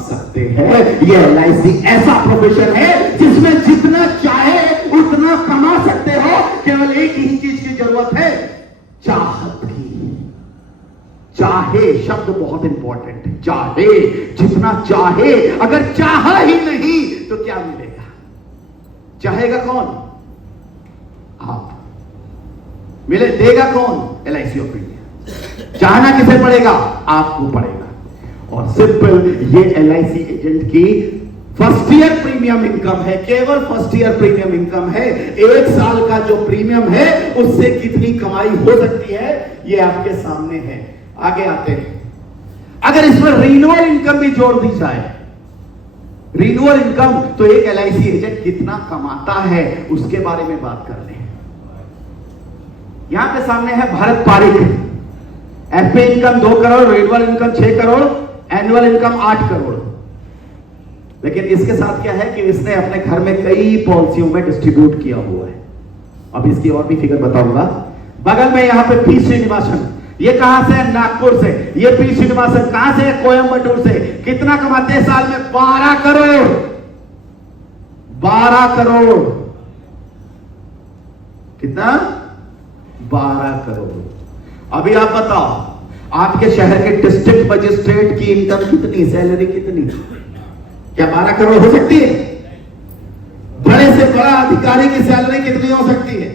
सकते हैं। ये LIC ऐसा प्रोफेशन है जिसमें जितना चाहे उतना कमा सकते हो। केवल एक ही चीज की जरूरत है, चाहत की। चाहे शब्द बहुत इंपॉर्टेंट है। चाहे, जितना चाहे। अगर चाहा ही नहीं तो क्या मिलेगा? चाहेगा कौन? आप। मिले देगा कौन? LIC of India. चाहना किसे पड़ेगा? आपको पड़ेगा। और सिंपल, ये LIC एजेंट की फर्स्ट ईयर प्रीमियम इनकम है, केवल फर्स्ट ईयर प्रीमियम इनकम है। एक साल का जो प्रीमियम है उससे कितनी कमाई हो सकती है ये आपके सामने है। आगे आते हैं, अगर इसमें रिन्यूअल इनकम भी जोड़ दी जाए, रिन्यूअल इनकम, तो एक LIC एजेंट कितना कमाता है उसके बारे में बात कर लें। यहां पे सामने है Bharat Parik. FP income 2 crore, renewal income 6 crore, annual income 8 crore. लेकिन इसके साथ क्या है कि इसने अपने घर में कई पॉलिसियों में डिस्ट्रीब्यूट किया हुआ है। अब इसकी और भी फिगर बताऊंगा। बगल में यहां पे पी श्रीनिवासन, ये कहां से है? नागपुर से। ये पी श्रीनिवासन कहां से है? कोयंबटूर से। कितना कमाते हैं साल में? 12 करोड़। 12 करोड़। कितना? 12 करोड़। अभी आप बताओ, आपके शहर के डिस्ट्रिक्ट मजिस्ट्रेट की इनकम कितनी, सैलरी कितनी? क्या 12 करोड़ हो सकती है? बड़े से बड़ा अधिकारी की सैलरी कितनी हो सकती है?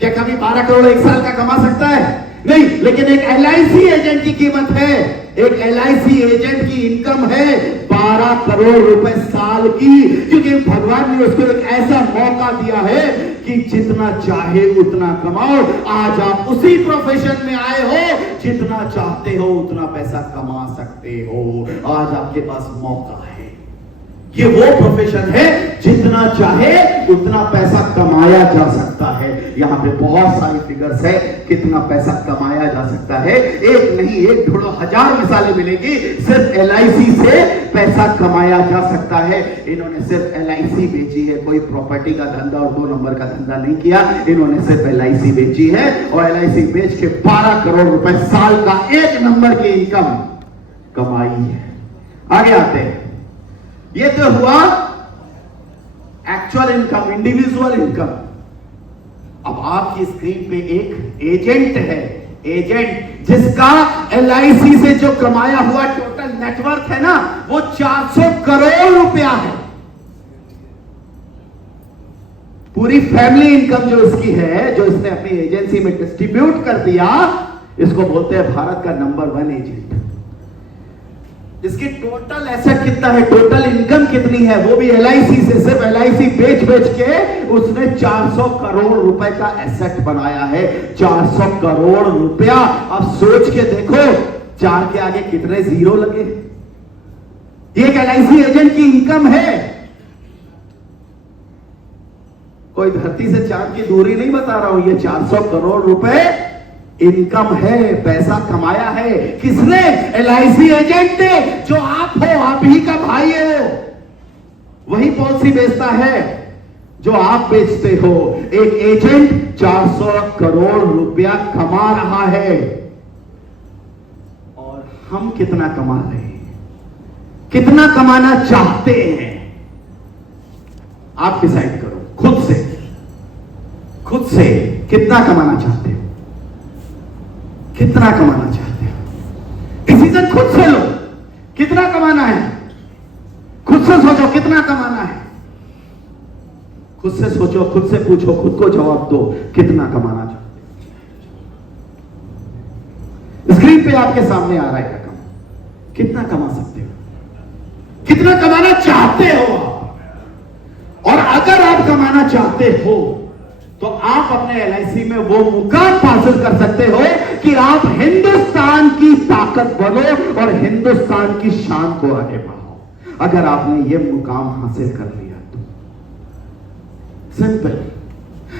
क्या कभी 12 करोड़ एक साल का कमा सकता है? नहीं। लेकिन एक LIC एजेंट की कीमत है, एक LIC एजेंट की इनकम है 12 करोड़ रुपए साल की। क्योंकि भगवान ने उसको एक ऐसा मौका दिया है कि जितना चाहे उतना कमाओ। आज आप उसी प्रोफेशन में आए हो, जितना चाहते हो उतना पैसा कमा सकते हो। आज आपके पास मौका है। ये वो प्रोफेशन है जितना चाहे उतना पैसा कमाया जा सकता है। यहां पे बहुत सारी फिगर्स है कितना पैसा कमाया जा सकता है। एक नहीं, एक ढूंढो, 1000 मिसालें मिलेगी। सिर्फ LIC से पैसा कमाया जा सकता है। इन्होंने सिर्फ LIC बेची है, कोई प्रॉपर्टी का धंधा और 2 नंबर का धंधा नहीं किया। इन्होंने सिर्फ LIC बेची है और LIC बेच के 12 करोड़ रुपए साल का 1 नंबर की इनकम कमाई है। आगे आते हैं। ये तो हुआ एक्चुअल इनकम, इंडिविजुअल इनकम। अब आपकी स्क्रीन पे एक एजेंट है, एजेंट जिसका LIC से जो कमाया हुआ टोटल नेटवर्थ है ना, वो 400 करोड़ रुपया है। पूरी फैमिली इनकम जो इसकी है, जो इसने अपनी एजेंसी में डिस्ट्रीब्यूट कर दिया, इसको बोलते हैं भारत का नंबर 1 एजेंट। इसकी टोटल एसेट कितना है, टोटल इनकम कितनी है, वो भी LIC से। सिर्फ LIC बेच के उसने 400 करोड़ रुपए का एसेट बनाया है। 400 करोड़ रुपया। अब सोच के देखो, 4 के आगे कितने जीरो लगे। एक LIC एजेंट की इनकम है, कोई धरती से चांद की दूरी नहीं बता रहा हूं, ये 400 करोड़ रुपए इनकम है, पैसा कमाया है। किसने? LIC एजेंट ने, जो आप हो, आप ही का भाई है। वही पॉलिसी बेचता है जो आप बेचते हो। एक एजेंट 400 करोड़ रुपया कमा रहा है। और हम कितना कमा रहे हैं, कितना कमाना चाहते हैं, आप डिसाइड करो खुद से। खुद से कितना कमाना चाहते हो, कितना कमाना चाहते हो, डिसीजन खुद से लो। कितना कमाना है, खुद से सोचो कितना कमाना है। खुद से सोचो, खुद से पूछो, खुद को जवाब दो, कितना कमाना चाहते हो। स्क्रीन पे आपके सामने आ रहा है रकम, कितना कमा सकते हो, कितना कमाना चाहते हो आप। और अगर आप कमाना चाहते हो तो आप अपने LIC में वो मुकाम हासिल कर सकते हो कि आप हिंदुस्तान की ताकत बनो और हिंदुस्तान की शान को आगे बढ़ाओ। अगर आपने ये मुकाम हासिल कर लिया तो सिंपल,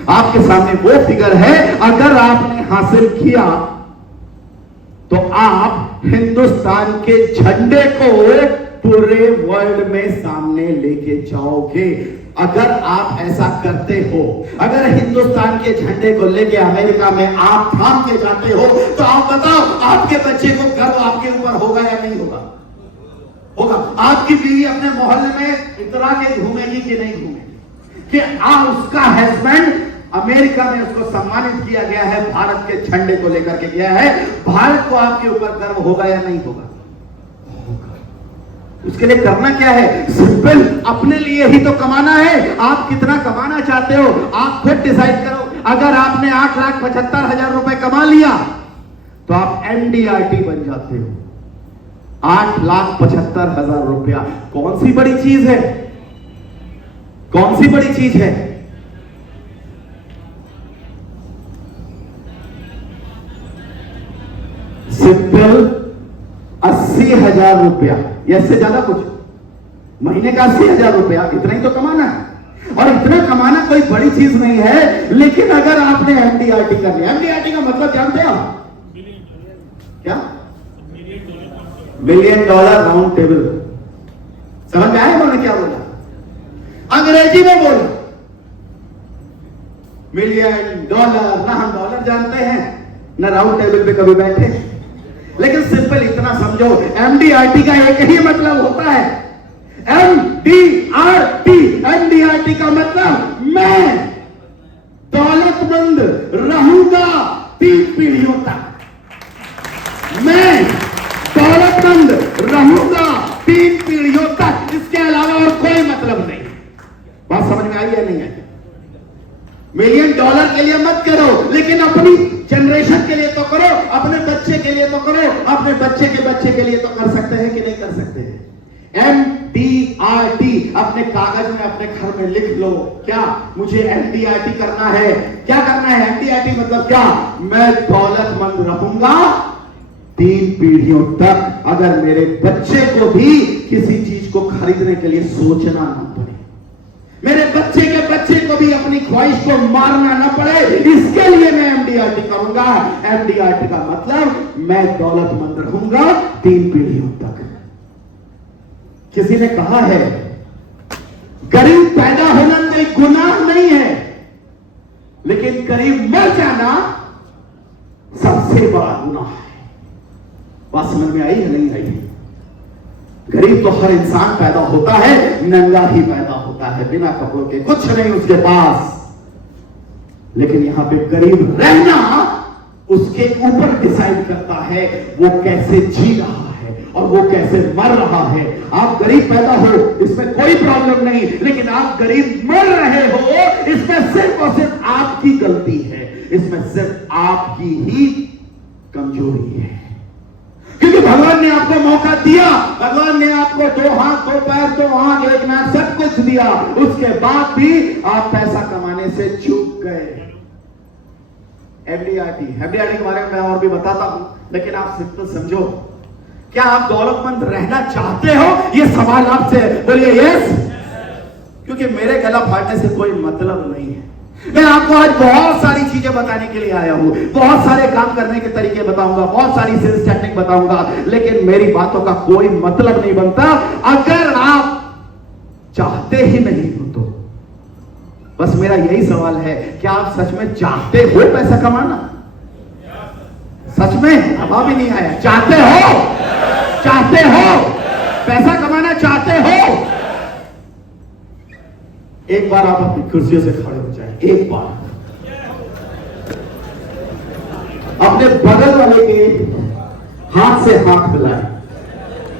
आपके सामने वो फिगर है। अगर आपने हासिल किया तो आप हिंदुस्तान के झंडे को पूरे वर्ल्ड में सामने लेके जाओगे। अगर आप ऐसा करते हो, अगर हिंदुस्तान के झंडे को लेके अमेरिका में आप थाम के जाते हो, तो आप बताओ आपके बच्चे को गर्व आपके ऊपर होगा या नहीं होगा? होगा। आपकी बीवी अपने मोहल्ले में इतरा के घूमेगी कि नहीं घूमेगी कि उसका हस्बैंड अमेरिका में उसको सम्मानित किया गया है, भारत के झंडे को लेकर के गया है। भारत को आपके ऊपर गर्व होगा या नहीं होगा? उसके लिए करना क्या है? सिंपल, अपने लिए ही तो कमाना है। आप कितना कमाना चाहते हो आप खुद डिसाइड करो। अगर आपने 8,75,000 रुपए कमा लिया तो आप MDRT बन जाते हो। 8,75,000 रुपया कौन सी बड़ी चीज है? कौन सी बड़ी चीज है? सिंपल 80,000 रुपया या इससे ज्यादा कुछ, महीने का 80,000 रुपया, इतना ही तो कमाना है। और इतना कमाना कोई बड़ी चीज नहीं है। लेकिन अगर आपने MDRT कर लिया, MDRT का मतलब जानते हो क्या? $1 मिलियन राउंड टेबल। समझ में आया उन्होंने क्या बोला? अंग्रेजी में बोला $1 मिलियन। ना हम डॉलर जानते हैं ना राउंड टेबल पे कभी बैठे, लेकिन सिंपल इतना समझो, MDRT का एक ही मतलब होता है, MDRT। MDRT का मतलब मैं दौलतमंद रहूंगा 3 पीढ़ियों तक। मैं दौलतमंद रहूंगा 3 पीढ़ियों तक, इसके अलावा और कोई मतलब नहीं। बात समझ में आई या नहीं आई? $1 मिलियन के लिए मत करो, लेकिन अपनी जनरेशन के लिए तो करो, अपने बच्चे के लिए तो करो, अपने बच्चे के बच्चे के लिए तो कर सकते हैं कि नहीं कर सकते हैं? MDRT अपने कागज में अपने घर में लिख लो। क्या मुझे MDRT करना है? क्या करना है? MDRT मतलब क्या? मैं दौलतमंद रहूंगा 3 पीढ़ियों तक। अगर मेरे बच्चे को भी किसी चीज को खरीदने के लिए सोचना ना पड़े, मेरे बच्चे के बच्चे को भी अपनी ख्वाहिश को मारना ना पड़े, इसके लिए मैं MDRT करूंगा। MDRT का मतलब मैं दौलतमंद रहूंगा 3 पीढ़ियों तक। किसी ने कहा है गरीब पैदा होना कोई गुनाह नहीं है, लेकिन गरीब मर जाना सबसे बड़ा गुनाह है। बात समझ में आई है नहीं आई? गरीब तो हर इंसान पैदा होता है, नंगा ही पैदा होता है, बिना कपड़ों के, कुछ नहीं उसके पास। लेकिन यहां पे गरीब रहना उसके ऊपर डिसाइड करता है वो कैसे जी रहा है और वो कैसे मर रहा है। आप गरीब पैदा हो इसमें कोई प्रॉब्लम नहीं, लेकिन आप गरीब मर रहे हो इसमें सिर्फ और सिर्फ आपकी गलती है, इसमें सिर्फ आपकी ही कमजोरी है। क्योंकि भगवान ने आपको मौका दिया, भगवान ने आपको 2 हाथ 2 पैर 2 आंख 1 नाक सब कुछ दिया, उसके बाद भी आप पैसा कमाने से चूक गए। MDRT के बारे में मैं और भी बताता हूं, लेकिन आप सिंपल समझो, क्या आप दौलतमंद रहना चाहते हो? ये सवाल आपसे, बोलिए यस। क्योंकि मेरे गला फाड़ने से कोई मतलब नहीं है। मैं आपको आज बहुत सारी चीजें बताने के लिए आया हूं, बहुत सारे काम करने के तरीके बताऊंगा, बहुत सारी सेल्स टेक्निक बताऊंगा, लेकिन मेरी बातों का कोई मतलब नहीं बनता अगर आप चाहते ही नहीं हो तो। बस मेरा यही सवाल है, क्या आप सच में चाहते हो पैसा कमाना? सच में? हवा भी नहीं आया। चाहते हो? चाहते हो पैसा कमाना? चाहते हो? एक बार आप अपनी कुर्सियों से खड़े हो जाएं, एक बार अपने बगल वाले के हाथ से हाथ मिलाएं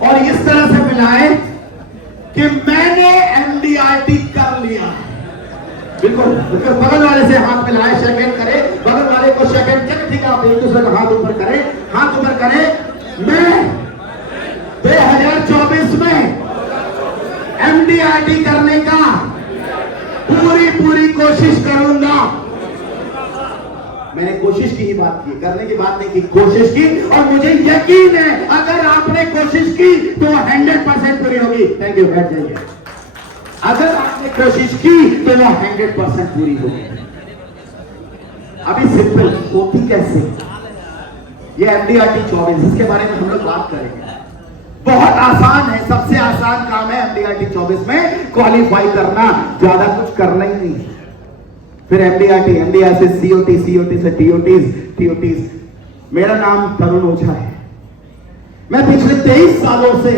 और इस तरह से मिलाएं कि मैंने MDRT कर लिया। बिल्कुल बगल वाले से हाथ मिलाएं, शेक हैंड करें, बगल वाले को शेक हैंड करें, ठीक है? आप एक दूसरे का हाथ ऊपर करें, हाथ ऊपर करें। मैं 2024 में MDRT करने का पूरी कोशिश करूंगा। मैंने कोशिश की ही बात की, करने की बात नहीं की, कोशिश की, और मुझे यकीन है अगर आपने कोशिश की तो 100% पूरी होगी। थैंक यू, बैठ जाइए। अगर आपने कोशिश की तो वो 100% पूरी होगी। अभी सिंपल होती कैसे ये MDRT 24, इसके बारे में हम लोग बात करेंगे। बहुत आसान है, सबसे आसान काम है MDRT 24 में क्वालिफाई करना, ज्यादा कुछ करना ही नहीं। फिर MDRT से COT, COT से TOTs। मेरा नाम तरुण ओझा है। मैं पिछले 23 सालों से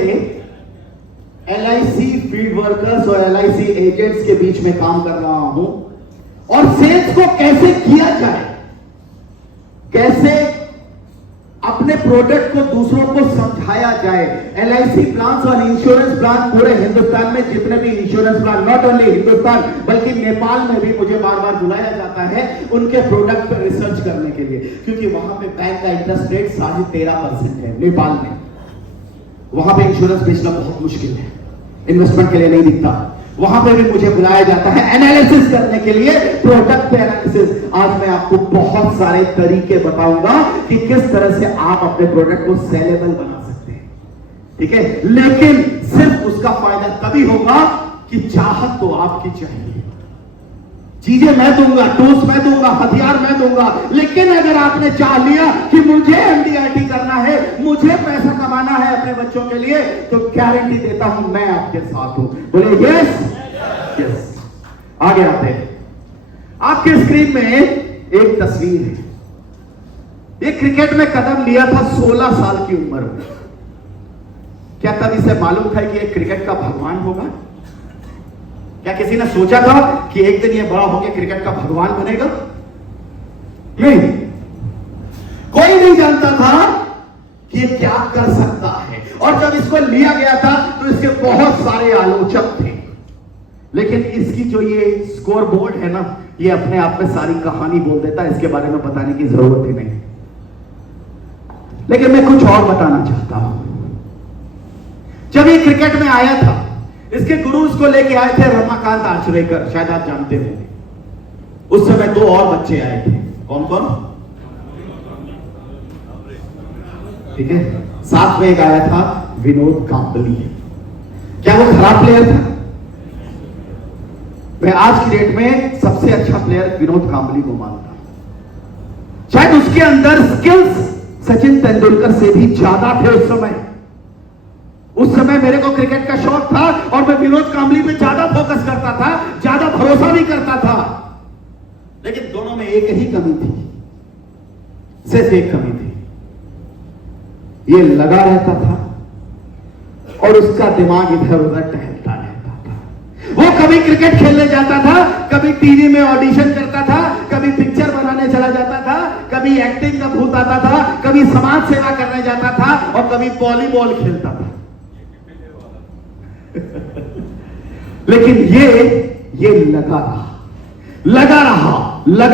LIC फील्ड वर्कर्स और LIC एजेंट्स के बीच में काम कर रहा हूं, और सेल्स को कैसे किया जाए, कैसे अपने प्रोडक्ट को दूसरों को समझाया जाए। LIC प्लान्स और इंश्योरेंस प्लान पूरे हिंदुस्तान में जितने भी insurance plan, not only Hindustan बल्कि नेपाल में भी मुझे बार बार बुलाया जाता है उनके प्रोडक्ट पर रिसर्च करने के लिए, क्योंकि वहां पे बैंक का इंटरेस्ट रेट 13.5% है नेपाल में। वहां पे इंश्योरेंस बेचना बहुत मुश्किल है, इन्वेस्टमेंट के लिए नहीं दिखता। वहां पे भी मुझे बुलाया जाता है एनालिसिस करने के लिए, प्रोडक्ट एनालिसिस। आज मैं आपको बहुत सारे तरीके बताऊंगा कि किस तरह से आप अपने प्रोडक्ट को सेलेबल बना सकते हैं, ठीक है। लेकिन सिर्फ उसका फायदा तभी होगा कि चाहत तो आपकी चाहिए। चीजें मैं दूंगा, टूल्स मैं दूंगा, हथियार मैं दूंगा, लेकिन अगर आपने चाह लिया कि मुझे MDRT करना है, मुझे पैसा कमाना है अपने बच्चों के लिए, तो गारंटी देता हूं मैं आपके साथ हूं। बोले यस यस। आगे आते हैं। आपके स्क्रीन में एक तस्वीर है। ये क्रिकेट में कदम लिया था 16 साल की उम्र में। क्या तब इसे मालूम था कि ये क्रिकेट का भगवान होगा? क्या किसी ने सोचा था कि एक दिन ये बड़ा होकर क्रिकेट का भगवान बनेगा? नहीं, कोई नहीं जानता था कि ये क्या कर सकता है। और जब इसको लिया गया था तो इसके बहुत सारे आलोचक थे, लेकिन इसकी जो ये स्कोर बोर्ड है ना, ये अपने आप में सारी कहानी बोल देता है, इसके बारे में बताने की जरूरत ही नहीं। लेकिन मैं कुछ और बताना चाहता हूं। जब ये क्रिकेट में आया था, इसके गुरु इसको लेके आए थे रमाकांत आचरेकर, शायद आप जानते होंगे। उस समय 2 और बच्चे आए थे। कौन कौन? ठीक है, साथ में एक आया था विनोद कांबली। क्या वो खराब प्लेयर था? मैं आज की डेट में सबसे अच्छा प्लेयर विनोद कांबली को मानता हूं। शायद उसके अंदर स्किल्स सचिन तेंदुलकर से भी ज्यादा थे उस समय। उस समय मेरे को क्रिकेट का शौक था और मैं विनोद कांबली पे ज्यादा फोकस करता था, ज्यादा भरोसा भी करता था। लेकिन दोनों में एक ही कमी थी, सिर्फ एक कमी थी, ये लगा रहता था और उसका दिमाग इधर उधर टहलता रहता था। वो कभी क्रिकेट खेलने जाता था, कभी टीवी में ऑडिशन करता था, कभी पिक्चर बनाने चला जाता था, कभी एक्टिंग का भूत आता था, कभी समाज सेवा करने जाता था और कभी वॉलीबॉल खेलता था। लेकिन ये लगा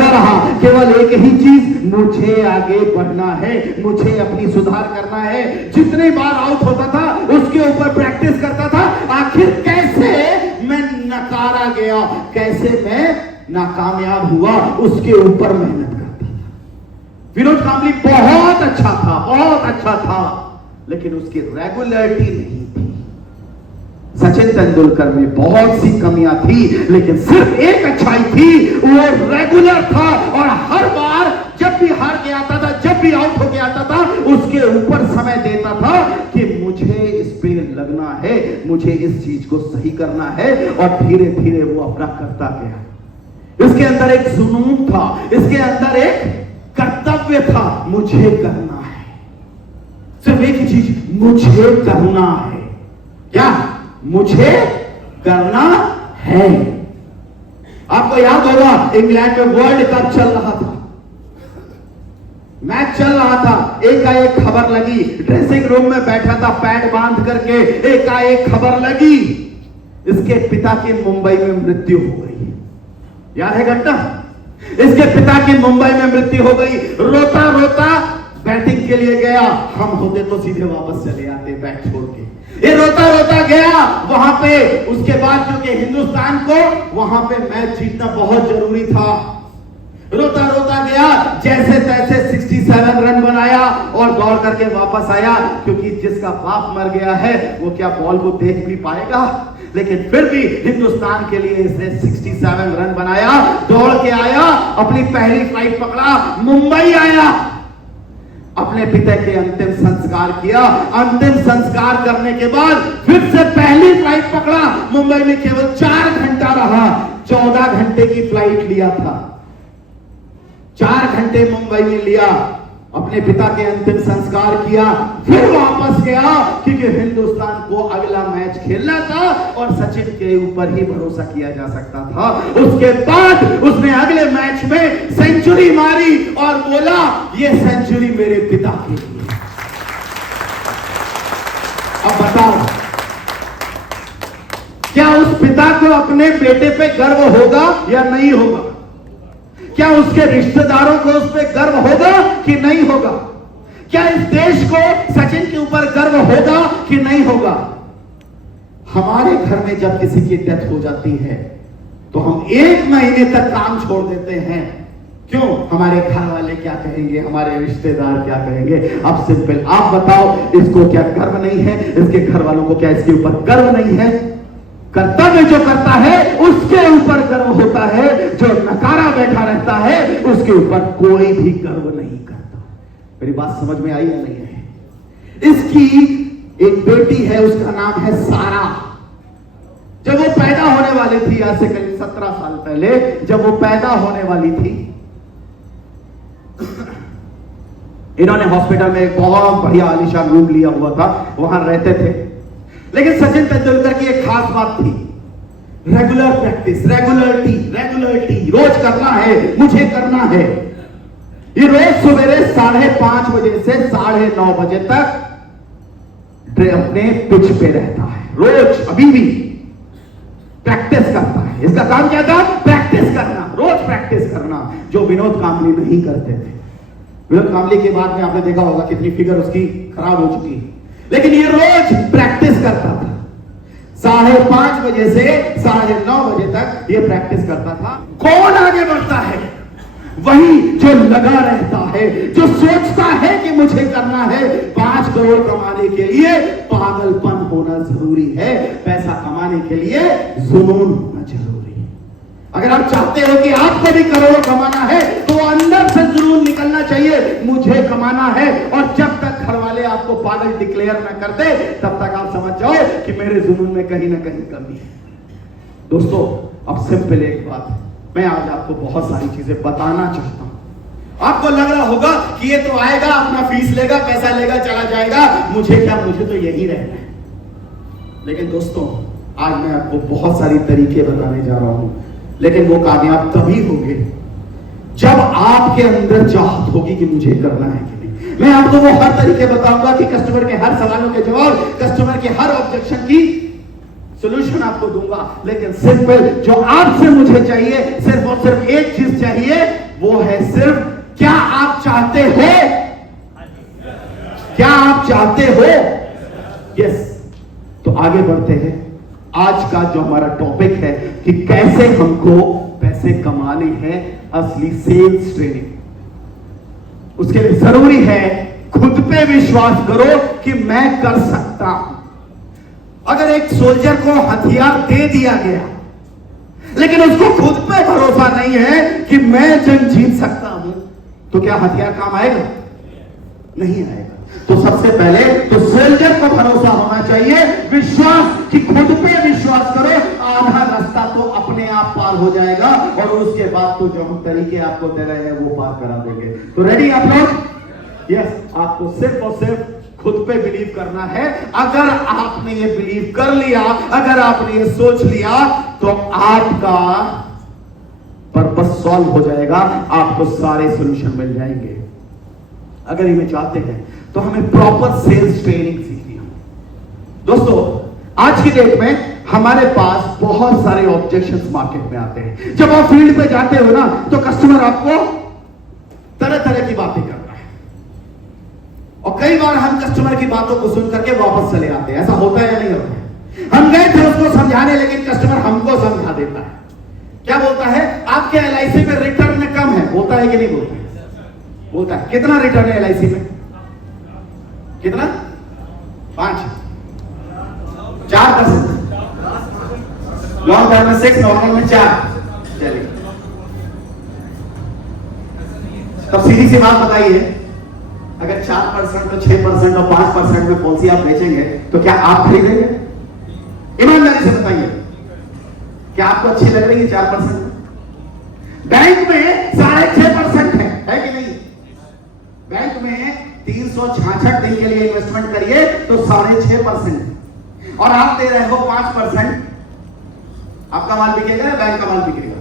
रहा केवल एक ही चीज, मुझे आगे बढ़ना है, मुझे अपनी सुधार करना है। जितनी बार आउट होता था उसके ऊपर प्रैक्टिस करता था। आखिर कैसे मैं नकारा गया, कैसे मैं नाकामयाब हुआ, उसके ऊपर मेहनत करता था। विनोद कांबली बहुत अच्छा था, लेकिन उसकी रेगुलरिटी नहीं थी। सचिन तेंदुलकर में बहुत सी कमियां थी, लेकिन सिर्फ एक अच्छाई थी, वो रेगुलर था। और हर बार जब भी हार के आता था, जब भी आउट होके आता था, उसके ऊपर समय देता था कि मुझे इस पे लगना है, मुझे इस चीज को सही करना है। और धीरे धीरे वो अपना करता गया। इसके अंदर एक जुनून था, इसके अंदर एक कर्तव्य था, मुझे करना है। सिर्फ एक ही चीज, मुझे करना है। क्या? मुझे करना है। आपको याद होगा इंग्लैंड में वर्ल्ड कप चल रहा था, मैच चल रहा था, एकाएक खबर लगी, ड्रेसिंग रूम में बैठा था पैड बांध करके, एकाएक खबर लगी इसके पिता की मुंबई में मृत्यु हो गई। याद है घटना? इसके पिता की मुंबई में मृत्यु हो गई। रोता रोता बैटिंग के लिए गया, हम होते तो सीधे वापस चले आते बैट छोड़ के। ये रोता रोता गया वहां पे। उसके बाद क्योंकि हिंदुस्तान को वहां पे मैच जीतना बहुत जरूरी था, रोता रोता गया, जैसे तैसे 67 रन बनाया और दौड़ करके वापस आया। क्योंकि जिसका बाप मर गया है वो क्या बॉल को देख भी पाएगा? लेकिन फिर भी हिंदुस्तान के लिए इसने 67 रन बनाया, दौड़ के आया, अपनी पहली फ्लाइट पकड़ा, मुंबई आया, अपने पिता के अंतिम संस्कार किया। अंतिम संस्कार करने के बाद फिर से पहली फ्लाइट पकड़ा, मुंबई में केवल 4 घंटा रहा। 14 घंटे की फ्लाइट लिया था, 4 घंटे मुंबई में लिया अपने पिता के अंतिम संस्कार किया, फिर वापस गया क्योंकि हिंदुस्तान को अगला मैच खेलना था और सचिन के ऊपर ही भरोसा किया जा सकता था। उसके बाद उसने अगले मैच में सेंचुरी मारी और बोला यह सेंचुरी मेरे पिता के लिए। अब बताओ, क्या उस पिता को अपने बेटे पे गर्व होगा या नहीं होगा? क्या उसके रिश्तेदारों को उस पर गर्व होगा कि नहीं होगा? क्या इस देश को सचिन के ऊपर गर्व होगा कि नहीं होगा? हमारे घर में जब किसी की डेथ हो जाती है तो हम 1 महीने तक काम छोड़ देते हैं। क्यों? हमारे घर वाले क्या कहेंगे, हमारे रिश्तेदार क्या कहेंगे। अब सिंपल, आप बताओ, इसको क्या गर्व नहीं है? इसके घर वालों को क्या इसके ऊपर गर्व नहीं है? कर्तव्य जो करता है उसके ऊपर गर्व होता है, जो नकारा बैठा रहता है उसके ऊपर कोई भी गर्व नहीं करता। मेरी बात समझ में आई या नहीं है? इसकी एक बेटी है, उसका नाम है सारा। जब वो पैदा होने वाली थी, आज से करीब 17 साल पहले, जब वो पैदा होने वाली थी, इन्होंने हॉस्पिटल में एक बहुत बढ़िया आलीशान रूम लिया हुआ था, वहां रहते थे। लेकिन सचिन तेंदुलकर की एक खास बात थी, रेगुलर प्रैक्टिस, रेगुलरिटी, रोज करना है, मुझे करना है। ये रोज सवेरे 5:30 बजे से 9:30 बजे तक अपने पिच पे रहता है। रोज अभी भी प्रैक्टिस करता है। इसका काम क्या था? प्रैक्टिस करना, रोज प्रैक्टिस करना, जो विनोद कांबली नहीं करते थे। विनोद कांबली के बाद में आपने देखा होगा कितनी फिगर उसकी खराब हो चुकी है, लेकिन ये रोज प्रैक्टिस करता था। 5:30 बजे से 9:30 बजे तक ये प्रैक्टिस करता था। कौन आगे बढ़ता है? वही जो लगा रहता है, जो सोचता है कि मुझे करना है। 5 करोड़ कमाने के लिए पागलपन होना जरूरी है, पैसा कमाने के लिए जुनून होना जरूरी है। अगर आप चाहते हो कि आपको भी करोड़ों कमाना है तो अंदर से जुनून निकलना चाहिए, मुझे कमाना है। और जब तक घर वाले आपको पागल डिक्लेयर न कर दे, तब तक आप समझ जाओ कि मेरे जुनून में कहीं ना कहीं कमी है। दोस्तों, अब सिंपल एक बात है, मैं आज आपको बहुत सारी चीजें बताना चाहता हूं। आपको लग रहा होगा कि ये तो आएगा, अपना फीस लेगा, पैसा लेगा, चला जाएगा, मुझे क्या, मुझे तो यही रहना है। लेकिन दोस्तों, आज मैं आपको बहुत सारी तरीके बताने जा रहा हूं, लेकिन वो कामयाब तभी होंगे जब आपके अंदर चाहत होगी कि मुझे करना है कि नहीं। मैं आपको वो हर तरीके बताऊंगा कि कस्टमर के हर सवालों के जवाब, कस्टमर के हर ऑब्जेक्शन की सॉल्यूशन आपको दूंगा। लेकिन सिंपल जो आपसे मुझे चाहिए, सिर्फ और सिर्फ एक चीज चाहिए, वो है सिर्फ क्या आप चाहते हो? क्या आप चाहते हो? यस। तो आगे बढ़ते हैं। आज का जो हमारा टॉपिक है कि कैसे हमको पैसे कमाने हैं, असली सेल्स ट्रेनिंग। उसके लिए जरूरी है खुद पे विश्वास करो कि मैं कर सकता हूं। अगर एक सोल्जर को हथियार दे दिया गया लेकिन उसको खुद पे भरोसा नहीं है कि मैं जंग जीत सकता हूं, तो क्या हथियार काम आएगा? नहीं आएगा। तो सबसे पहले तो सोल्जर को भरोसा होना चाहिए, विश्वास, कि खुद पे विश्वास करो। आधा रास्ता तो अपने आप पार हो जाएगा और उसके बाद तो जो हम तरीके आपको दे रहे हैं वो पार करा देंगे। तो रेडी आप लोग? यस। आपको सिर्फ और सिर्फ खुद पे बिलीव करना है। अगर आपने ये बिलीव कर लिया, अगर आपने ये सोच लिया, तो आपका पर्पस सॉल्व हो जाएगा, आपको सारे सॉल्यूशन मिल जाएंगे। अगर ये चाहते हैं तो हमें प्रॉपर सेल्स ट्रेनिंग सीखनी है। दोस्तों, आज की डेट में हमारे पास बहुत सारे ऑब्जेक्शंस मार्केट में आते हैं। जब आप फील्ड पे जाते हो ना, तो कस्टमर आपको तरह तरह की बातें करता है और कई बार हम कस्टमर की बातों को सुन करके वापस चले आते हैं। ऐसा होता है या नहीं होता है? हम गए थे उसको समझाने, लेकिन कस्टमर हमको समझा देता है। क्या बोलता है? आपके LIC में रिटर्न कम है। बोलता है कि नहीं बोलता है? बोलता है। कितना रिटर्न है LIC में? कितना? 4%। लॉन्ग टर्म में 6, नॉर्मल में 4। चलिए, तब सीधी सी बात बताइए, अगर 4% तो 6% और 5% में पॉलिसी आप बेचेंगे तो क्या आप खरीदेंगे? ईमानदारी से बताइए, क्या आपको अच्छी लग रही है 4%? बैंक में 6.5% है कि नहीं? बैंक में 366 दिन के लिए इन्वेस्टमेंट करिए तो 6.5%, और आप दे रहे हो 5%। आपका माल बिकेगा या बैंक का माल बिकेगा?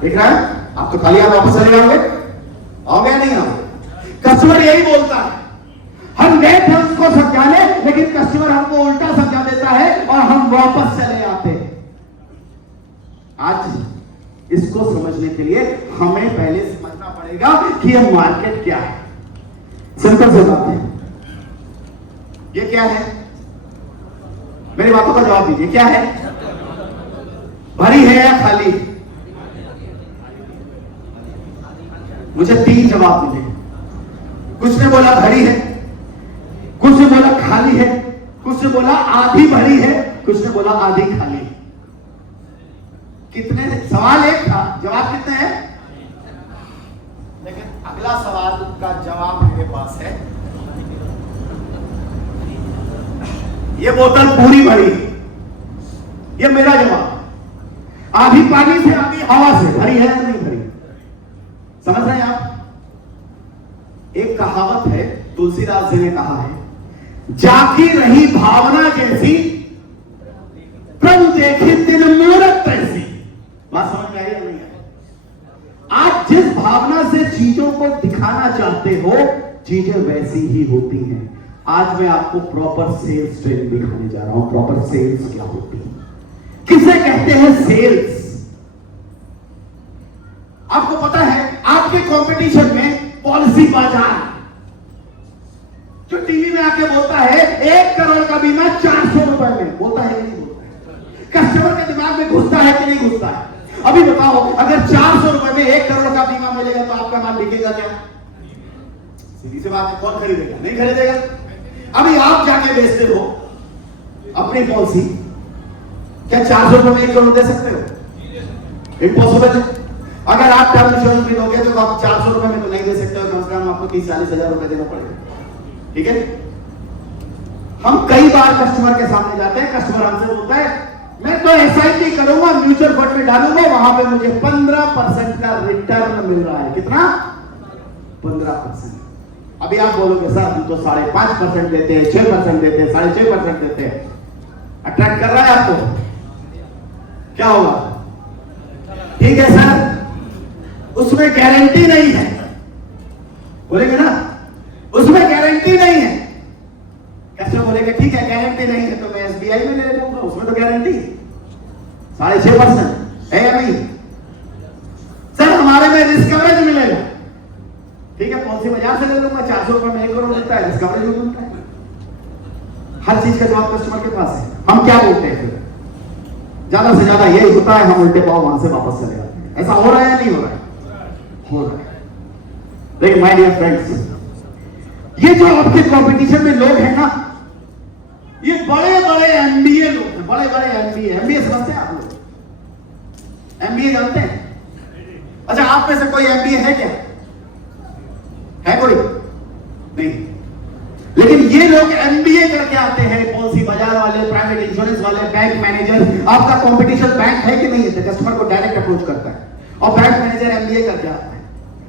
दिख रहा है? आप तो खाली आप वापस चले जाओगे, आओगे या नहीं आओगे? कस्टमर यही बोलता है, हम गए थे उसको समझाने, लेकिन कस्टमर हमको उल्टा समझा देता है और हम वापस चले आते हैं। आज इसको समझने के लिए हमें पहले समझना पड़ेगा कि यह मार्केट क्या है। सिंपल सी बात है, ये क्या है? मेरी बातों का जवाब दीजिए, क्या है? भरी है या खाली? मुझे 3 जवाब मिले। कुछ ने बोला भरी है, कुछ ने बोला खाली है, कुछ ने बोला आधी भरी है, कुछ ने बोला आधी खाली। कितने? सवाल एक था, जवाब कितने हैं? लेकिन अगला सवाल का जवाब मेरे पास है। ये बोतल पूरी भरी, ये मेरा जवाब। आधी पानी से, आधी हवा से, भरी है या नहीं भरी? समझ रहे हैं आप? एक कहावत है, तुलसीदास जी ने कहा है, जाकी रही भावना जैसी, प्रभु देखे दिन मूरत ऐसी। बात समझ में आई या नहीं आई? आप जिस भावना से चीजों को दिखाना चाहते हो, चीजें वैसी ही होती हैं। आज मैं आपको प्रॉपर सेल्स ट्रेनिंग दिखाने जा रहा हूं। प्रॉपर सेल्स क्या होती है, किसे कहते हैं सेल्स? आपको पता है, आपके कंपटीशन में पॉलिसी बाजार जो टीवी में आके बोलता है 1 करोड़ का बीमा 400 रुपए में, बोलता है कि नहीं बोलता है? कस्टमर के दिमाग में घुसता है कि नहीं घुसता है? अभी बताओ, अगर 400 रुपए में 1 करोड़ का बीमा मिलेगा तो आपका माल बिकेगा क्या? सीधी सी बात है, कौन खरीदेगा? नहीं खरीदेगा। अभी आप जाके बेचते हो अपनी पॉलिसी, क्या 400 रुपए में 1 करोड़ दे सकते हो? इम्पॉसिबल है। अगर आप टर्म इंश्योरेंस भी दोगे तो आप 400 रुपए में तो नहीं दे सकते हो, कम से कम आपको 30-40 हजार रुपए देना पड़ेगा। ठीक है? हम कई बार कस्टमर के सामने जाते हैं, कस्टमर हमसे बोलता है मैं तो एसआईपी करूंगा, म्यूचुअल फंड में डालूंगा, वहां पे मुझे 15% का रिटर्न मिल रहा है। कितना? 15%। अभी आप बोलोगे सर हम तो 5.5% देते हैं, 6% देते हैं, 6.5% देते हैं। अट्रैक्ट कर रहा है आपको? क्या होगा? ठीक है सर, उसमें गारंटी नहीं है, बोलेंगे ना, उसमें गारंटी नहीं है। कैसे बोलेंगे ठीक है गारंटी नहीं है तो मैं एसबीआई में ले लूंगा, उसमें तो गारंटी 6.5% है या नहीं? सर हमारे में रिस्क कवरेज मिलेगा, ठीक है पॉलिसी बाजार से ले लूंगा, 400 रुपए में 1 करोड़ मिलता है, रिस्क कवरेज मिलता है। हर चीज का जवाब कस्टमर के पास है। हम क्या बोलते हैं फिर? ज्यादा से ज्यादा यही होता है, हम उल्टे पाव वहां से वापस चले जाते हैं। ऐसा हो रहा है या नहीं हो रहा है? हो रहा है। लेकिन माय डियर फ्रेंड्स, ये जो आपके कंपटीशन में लोग हैं ना, ये बड़े बड़े एमबीए लोग हैं, बड़े बड़े एमबीए। एमबीए समझते हैं आप लोग? एमबीए जानते हैं? अच्छा आप में से कोई एमबीए है क्या? है कोई? नहीं। लेकिन ये लोग एमबीए करके आते हैं, पॉलिसी बाजार वाले, प्राइवेट इंश्योरेंस वाले, बैंक मैनेजर। आपका कंपटीशन बैंक है कि नहीं है? कस्टमर को डायरेक्ट अप्रोच करता है, और बैंक मैनेजर एमबीए करके आता है।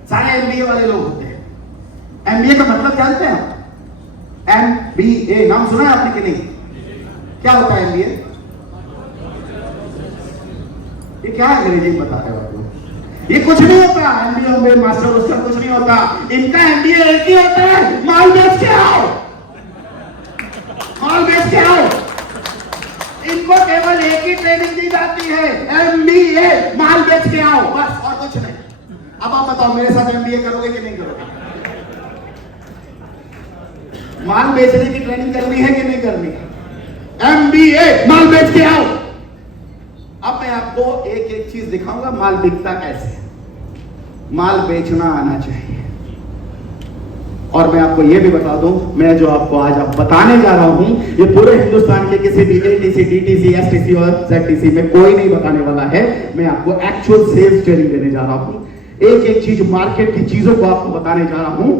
सारे एमबीए वाले लोग होते हैं। एमबीए का मतलब जानते हैं? एमबीए नाम सुना है आपने कि नहीं? क्या होता है एमबीए? ये क्या है अंग्रेजी में बताते हो आप लोग? ये कुछ नहीं होता। एमबीए में मास्टर वोस्टर कुछ नहीं होता। इनका एमबीए एक ही होता है, माल बेच के आओ, माल बेच के आओ। इनको केवल एक ही ट्रेनिंग दी जाती है, एमबीए, माल बेच के आओ, बस और कुछ नहीं। अब आप बताओ मेरे साथ एमबीए करोगे कि नहीं करोगे? माल बेचने की ट्रेनिंग करनी है कि नहीं करनी? एमबीए, माल बेच के आओ। अब मैं आपको एक एक चीज दिखाऊंगा, माल बिकता कैसे है। माल बेचना आना चाहिए। और मैं आपको यह भी बता दूं, मैं जो आपको आज आप बताने जा रहा हूं, ये पूरे हिंदुस्तान के किसी भी एटीसी, डीटीसी, एसटीसी और जेडटीसी में कोई नहीं बताने वाला है। मैं आपको एक्चुअल सेल्स ट्रेनिंग देने जा रहा हूं। एक एक चीज, मार्केट की चीजों को आपको बताने जा रहा हूं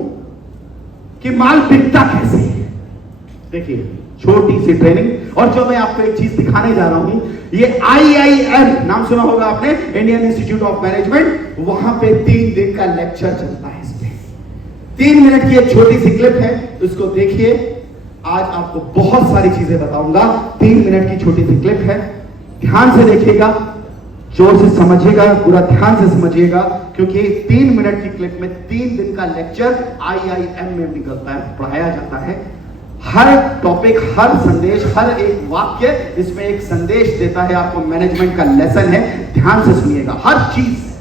कि माल बिकता कैसे है। देखिए छोटी सी ट्रेनिंग। और जो मैं आपको एक चीज दिखाने जा रहा हूं, ये IIM नाम सुना होगा आपने, इंडियन इंस्टीट्यूट ऑफ मैनेजमेंट। वहां पे 3 दिन का लेक्चर चलता है। इस पे 3 मिनट की एक छोटी सी क्लिप है, उसको देखिए। आज आपको बहुत सारी चीजें बताऊंगा। 3 मिनट की छोटी सी क्लिप है, ध्यान से देखिएगा, जोर से समझिएगा, पूरा ध्यान से समझिएगा, क्योंकि 3 मिनट की क्लिप में 3 दिन का लेक्चर IIM में निकलता है, पढ़ाया जाता है। हर टॉपिक, हर संदेश, हर एक वाक्य इसमें एक संदेश देता है आपको। मैनेजमेंट का लेसन है, ध्यान से सुनिएगा, हर चीज